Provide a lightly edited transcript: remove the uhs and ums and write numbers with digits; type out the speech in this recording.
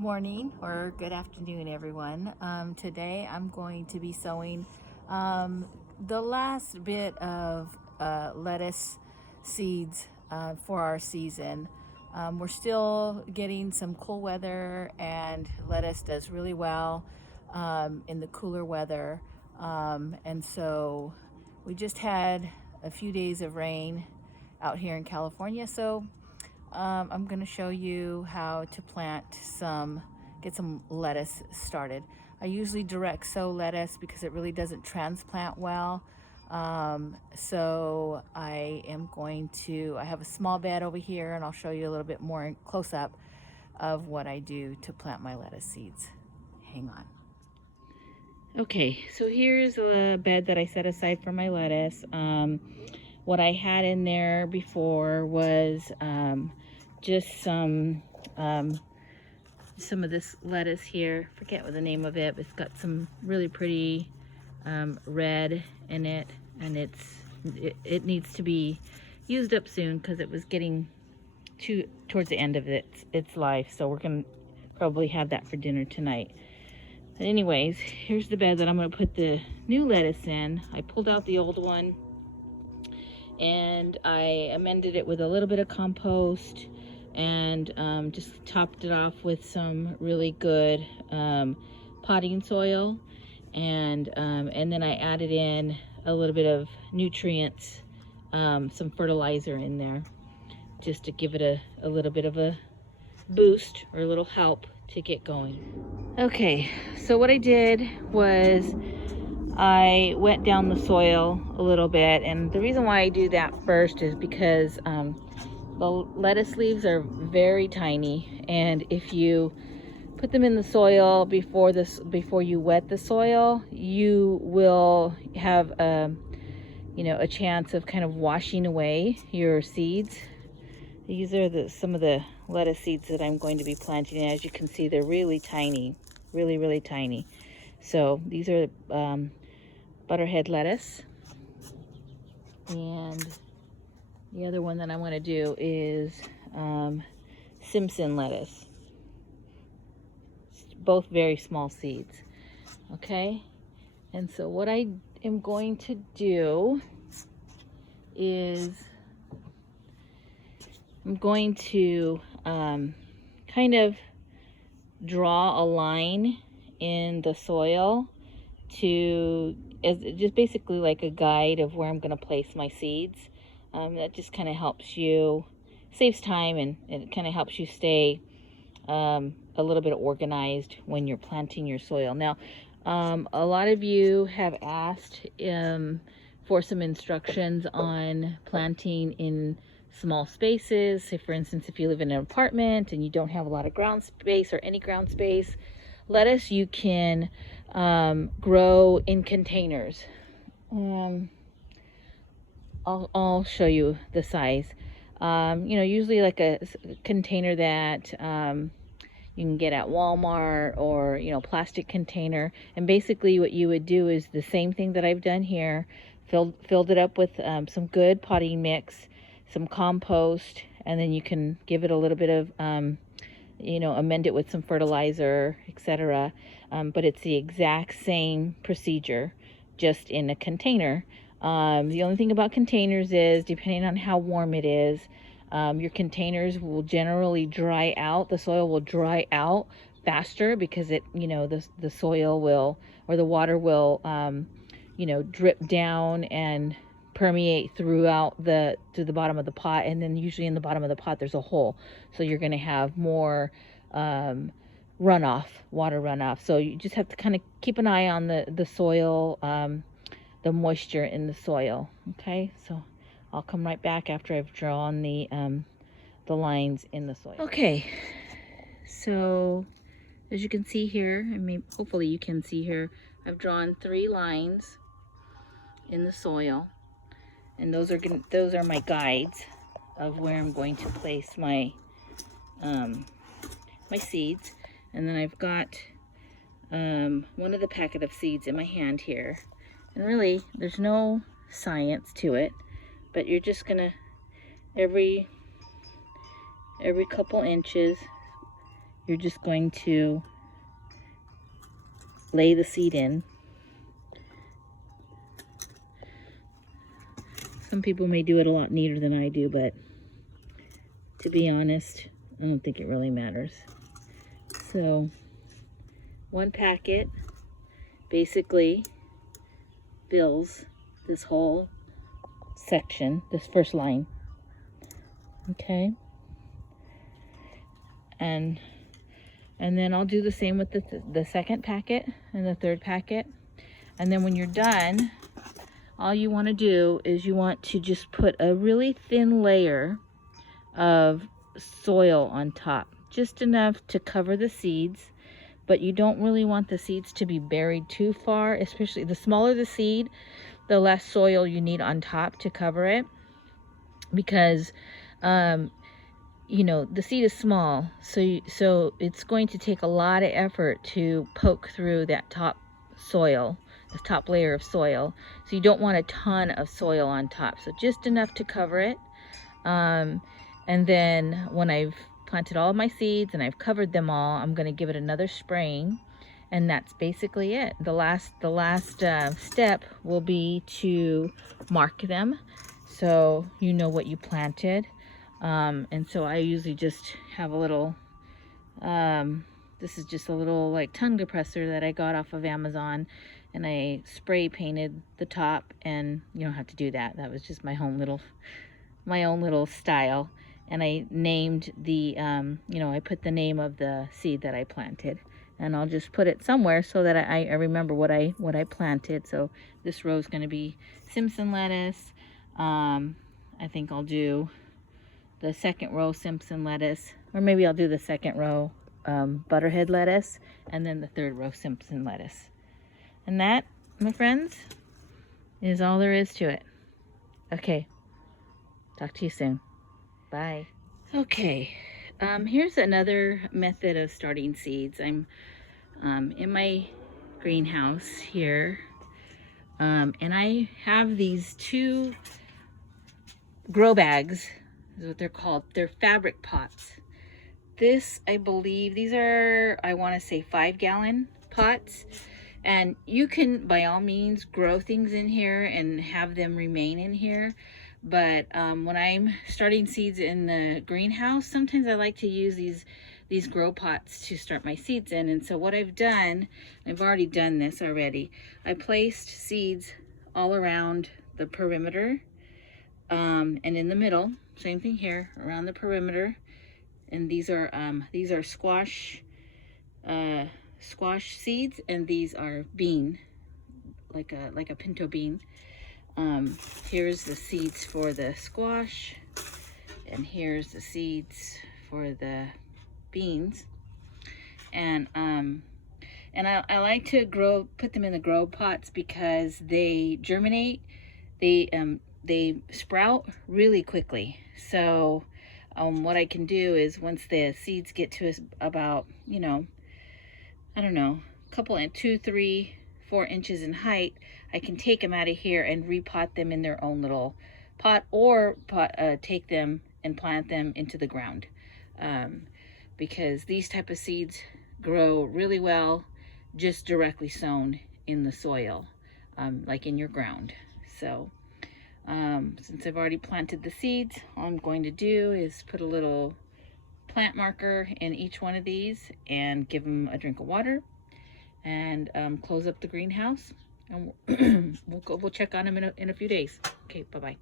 Morning or good afternoon, everyone. Today I'm going to be sowing the last bit of lettuce seeds for our season. We're still getting some cool weather, and lettuce does really well in the cooler weather. And so we just had a few days of rain out here in California, so I'm going to show you how to get some lettuce started. I usually direct sow lettuce because it really doesn't transplant well. So I have a small bed over here, and I'll show you a little bit more close up of what I do to plant my lettuce seeds. Hang on. Okay, so here's a bed that I set aside for my lettuce. What I had in there before was just some of this lettuce here. Forget what the name of it, but it's got some really pretty red in it, and it needs to be used up soon because it was getting towards the end of its life. So we're gonna probably have that for dinner tonight. But anyways, here's the bed that I'm gonna put the new lettuce in. I pulled out the old one and I amended it with a little bit of compost and just topped it off with some really good potting soil, and then I added in a little bit of nutrients, some fertilizer in there, just to give it a little bit of a boost or a little help to get going. Okay, so what I did was I wet down the soil a little bit, and the reason why I do that first is because the lettuce leaves are very tiny, and if you put them in the soil before you wet the soil, you will have a chance of kind of washing away your seeds. These are some of the lettuce seeds that I'm going to be planting, and as you can see, they're really tiny, really tiny. So these are butterhead lettuce, and the other one that I'm going to do is Simpson lettuce. Both very small seeds. Okay, and so what I am going to do is I'm going to kind of draw a line in the soil as just basically like a guide of where I'm going to place my seeds. That just kind of saves time, and it kind of helps you stay a little bit organized when you're planting your soil. Now, a lot of you have asked for some instructions on planting in small spaces. Say, for instance, if you live in an apartment and you don't have a lot of ground space or any ground space, lettuce you can grow in containers. I'll show you the size. Usually like a container that you can get at Walmart, or plastic container. And basically what you would do is the same thing that I've done here. Filled it up with some good potting mix, some compost, and then you can give it a little bit of amend it with some fertilizer, etc. But it's the exact same procedure, just in a container. The only thing about containers is, depending on how warm it is, your containers will generally dry out. The soil will dry out faster because the soil will, or the water will drip down and permeate throughout to the bottom of the pot, and then usually in the bottom of the pot there's a hole, so you're going to have more water runoff. So you just have to kind of keep an eye on the soil, the moisture in the soil. Okay, so I'll come right back after I've drawn the lines in the soil. Okay, so as you can see here, hopefully you can see here, I've drawn 3 lines in the soil, and those are my guides of where I'm going to place my my seeds. And then I've got one of the packet of seeds in my hand here, and really there's no science to it, but you're just gonna every couple inches you're just going to lay the seed in. Some people may do it a lot neater than I do, but to be honest, I don't think it really matters. So one packet basically fills this whole section, this first line. Okay. And then I'll do the same with the second packet and the third packet. And then when you're done, all you want to do is you want to just put a really thin layer of soil on top, just enough to cover the seeds, but you don't really want the seeds to be buried too far. Especially the smaller the seed, the less soil you need on top to cover it, because you know, the seed is small, so it's going to take a lot of effort to poke through that top soil, the top layer of soil. So you don't want a ton of soil on top, so just enough to cover it. And then when I've planted all of my seeds and I've covered them all, I'm going to give it another spraying, and that's basically it. The last step will be to mark them so you know what you planted. And so I usually just have a little, this is just a little like tongue depressor that I got off of Amazon, and I spray painted the top, and you don't have to do that. That was just my own little style. And I named the, you know, I put the name of the seed that I planted, and I'll just put it somewhere so that I remember what I planted. So this row is going to be Simpson lettuce. I think I'll do the second row Simpson lettuce, or maybe I'll do the second row butterhead lettuce, and then the third row Simpson lettuce. And that, my friends, is all there is to it. Okay, talk to you soon. Bye. Okay, here's another method of starting seeds. I'm in my greenhouse here, and I have these two grow bags, is what they're called. They're fabric pots. This, I believe, these are, I want to say 5-gallon pots. And you can, by all means, grow things in here and have them remain in here. But when I'm starting seeds in the greenhouse, sometimes I like to use these grow pots to start my seeds in. And so what I've done, I've already done this already. I placed seeds all around the perimeter, and in the middle. Same thing here, around the perimeter. And these are squash seeds, and these are bean, like a pinto bean. Here's the seeds for the squash, and here's the seeds for the beans. And I like to put them in the grow pots because they germinate, they sprout really quickly. So what I can do is, once the seeds get to about, you know, I don't know, a couple and 2, 3, 4 inches in height, I can take them out of here and repot them in their own little pot, or take them and plant them into the ground, because these type of seeds grow really well just directly sown in the soil, like in your ground. So since I've already planted the seeds, all I'm going to do is put a little plant marker in each one of these and give them a drink of water, and close up the greenhouse, and we'll check on them in a few days. Okay, bye-bye.